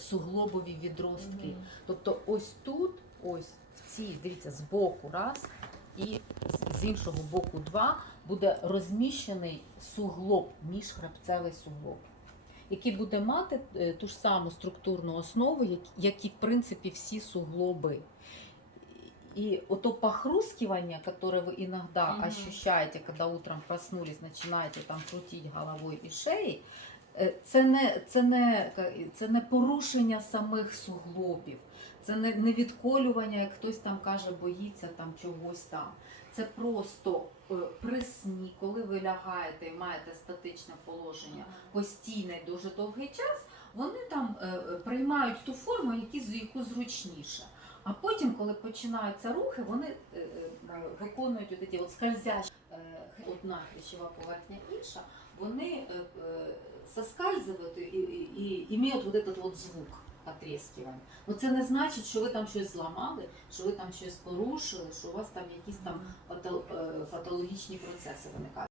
суглобові відростки. Мгм. Тобто ось тут, ось в цій, дивіться, з боку раз і з- іншого боку два буде розміщений суглоб, міжхребцевий суглоб, який буде мати е, ту ж саму структурну основу, як, як і в принципі всі суглоби. И вот то похрускивание, которое вы иногда Мгм. ощущаете, когда утром проснулись, начинаете там крутить головой і шеей, це не, це не, це не порушення самих суглобів, це не, не відколювання, як хтось там каже, боїться там чогось там. Це просто е, при сні, коли ви лягаєте і маєте статичне положення постійний дуже довгий час, вони там е, е, приймають ту форму, яку зручніше. А потім, коли починаються рухи, вони е, е, виконують от скользящі е, одна хрящова поверхня інша, вони е, е, соскальзують і, і, і, мають вот этот вот звук потрескивання. Ну це не значить, що ви там щось зламали, що ви там щось порушили, що у вас там якісь там е, патологічні процеси виникають.